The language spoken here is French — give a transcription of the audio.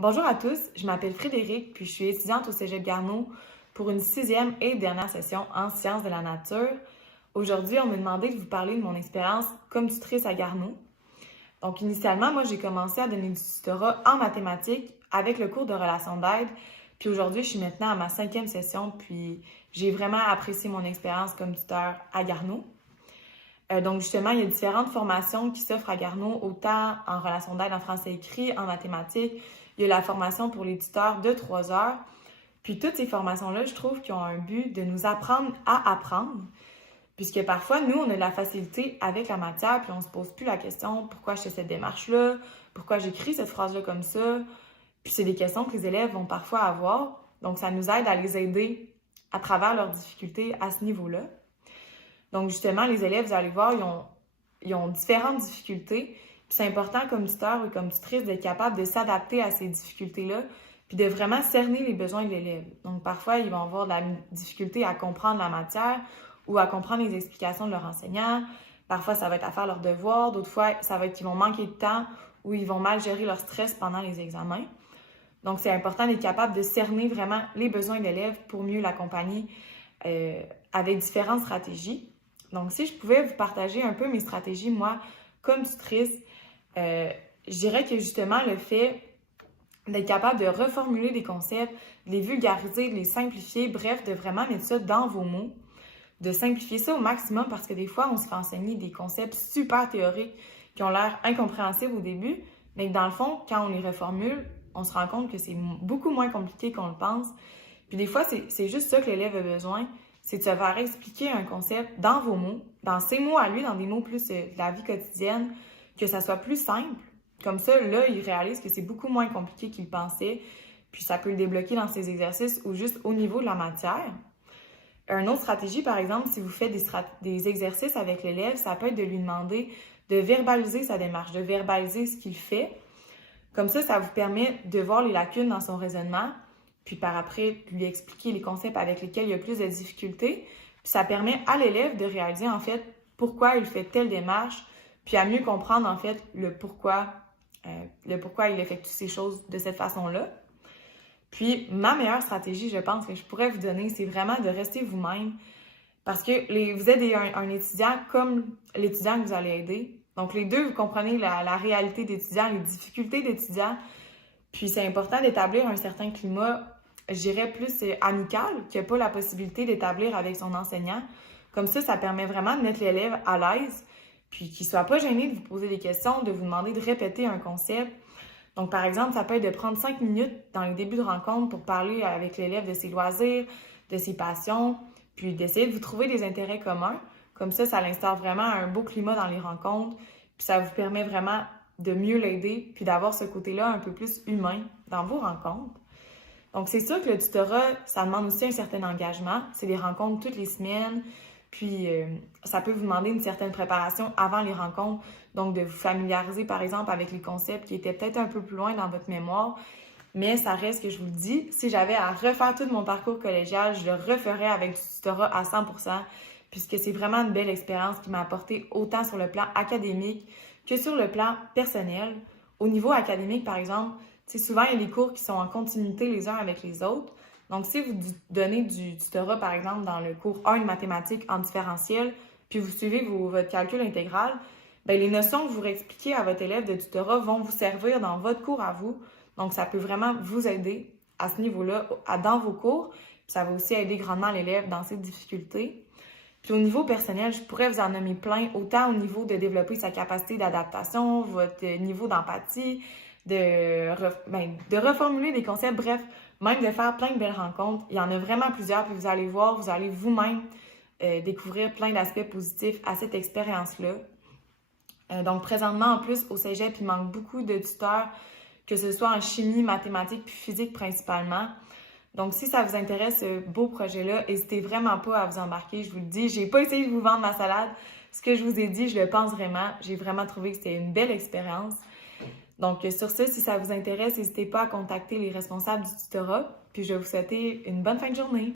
Bonjour à tous, je m'appelle Frédéric, puis je suis étudiante au Cégep Garneau pour une 6e et dernière session en sciences de la nature. Aujourd'hui, on m'a demandé de vous parler de mon expérience comme tutrice à Garneau. Donc, initialement, moi, j'ai commencé à donner du tutorat en mathématiques avec le cours de relations d'aide. Puis aujourd'hui, je suis maintenant à ma 5e session, puis j'ai vraiment apprécié mon expérience comme tuteur à Garneau. Donc, justement, il y a différentes formations qui s'offrent à Garneau, autant en relations d'aide en français écrit, en mathématiques. Il y a la formation pour les tuteurs de 3 heures. Puis toutes ces formations-là, je trouve qu'ils ont un but de nous apprendre à apprendre. Puisque parfois, nous, on a de la facilité avec la matière, puis on se pose plus la question pourquoi je fais cette démarche-là, pourquoi j'écris cette phrase-là comme ça. Puis c'est des questions que les élèves vont parfois avoir. Donc, ça nous aide à les aider à travers leurs difficultés à ce niveau-là. Donc, justement, les élèves, vous allez voir, ils ont différentes difficultés. Puis c'est important comme tuteur ou comme tutrice d'être capable de s'adapter à ces difficultés-là, puis de vraiment cerner les besoins de l'élève. Donc, parfois, ils vont avoir de la difficulté à comprendre la matière ou à comprendre les explications de leur enseignant. Parfois, ça va être à faire leurs devoirs. D'autres fois, ça va être qu'ils vont manquer de temps ou ils vont mal gérer leur stress pendant les examens. Donc, c'est important d'être capable de cerner vraiment les besoins de l'élève pour mieux l'accompagner avec différentes stratégies. Donc, si je pouvais vous partager un peu mes stratégies, moi, comme tutrice, je dirais que justement, le fait d'être capable de reformuler des concepts, de les vulgariser, de les simplifier, bref, de vraiment mettre ça dans vos mots, de simplifier ça au maximum parce que des fois, on se fait enseigner des concepts super théoriques qui ont l'air incompréhensibles au début, mais que dans le fond, quand on les reformule, on se rend compte que c'est beaucoup moins compliqué qu'on le pense. Puis des fois, c'est juste ça que l'élève a besoin, c'est de se faire expliquer un concept dans vos mots, dans ses mots à lui, dans des mots plus de la vie quotidienne, que ça soit plus simple. Comme ça, là, il réalise que c'est beaucoup moins compliqué qu'il pensait, puis ça peut le débloquer dans ses exercices ou juste au niveau de la matière. Une autre stratégie, par exemple, si vous faites des exercices avec l'élève, ça peut être de lui demander de verbaliser sa démarche, de verbaliser ce qu'il fait. Comme ça vous permet de voir les lacunes dans son raisonnement, puis par après, lui expliquer les concepts avec lesquels il y a plus de difficultés. Puis ça permet à l'élève de réaliser, en fait, pourquoi il fait telle démarche, puis à mieux comprendre, en fait, le pourquoi il effectue ces choses de cette façon-là. Puis, ma meilleure stratégie, je pense, que je pourrais vous donner, c'est vraiment de rester vous-même. Parce que vous êtes un étudiant comme l'étudiant que vous allez aider. Donc, les deux, vous comprenez la réalité d'étudiant, les difficultés d'étudiant. Puis, c'est important d'établir un certain climat, je dirais, plus amical, qu'il n'y a pas la possibilité d'établir avec son enseignant. Comme ça permet vraiment de mettre l'élève à l'aise, puis qu'il ne soit pas gêné de vous poser des questions, de vous demander de répéter un concept. Donc, par exemple, ça peut être de prendre 5 minutes dans les débuts de rencontre pour parler avec l'élève de ses loisirs, de ses passions, puis d'essayer de vous trouver des intérêts communs. Comme ça l'instaure vraiment un beau climat dans les rencontres, puis ça vous permet vraiment de mieux l'aider, puis d'avoir ce côté-là un peu plus humain dans vos rencontres. Donc, c'est sûr que le tutorat, ça demande aussi un certain engagement. C'est des rencontres toutes les semaines, puis ça peut vous demander une certaine préparation avant les rencontres. Donc, de vous familiariser, par exemple, avec les concepts qui étaient peut-être un peu plus loin dans votre mémoire. Mais ça reste que je vous le dis, si j'avais à refaire tout mon parcours collégial, je le referais avec du tutorat à 100%, puisque c'est vraiment une belle expérience qui m'a apporté autant sur le plan académique que sur le plan personnel. Au niveau académique, par exemple, souvent, il y a des cours qui sont en continuité les uns avec les autres. Donc, si vous donnez du tutorat, par exemple, dans le cours 1 de mathématiques en différentiel, puis vous suivez votre calcul intégral, bien, les notions que vous réexpliquez à votre élève de tutorat vont vous servir dans votre cours à vous. Donc, ça peut vraiment vous aider à ce niveau-là, dans vos cours. Puis ça va aussi aider grandement l'élève dans ses difficultés. Puis au niveau personnel, je pourrais vous en nommer plein, autant au niveau de développer sa capacité d'adaptation, votre niveau d'empathie, de reformuler des concepts, bref, même de faire plein de belles rencontres. Il y en a vraiment plusieurs, puis vous allez voir, vous allez vous-même découvrir plein d'aspects positifs à cette expérience-là. Donc, présentement, en plus, au cégep, il manque beaucoup de tuteurs, que ce soit en chimie, mathématiques, puis physique principalement. Donc, si ça vous intéresse, ce beau projet-là, n'hésitez vraiment pas à vous embarquer. Je vous le dis, j'ai pas essayé de vous vendre ma salade. Ce que je vous ai dit, je le pense vraiment. J'ai vraiment trouvé que c'était une belle expérience. Donc, sur ce, si ça vous intéresse, n'hésitez pas à contacter les responsables du tutorat. Puis, je vais vous souhaiter une bonne fin de journée.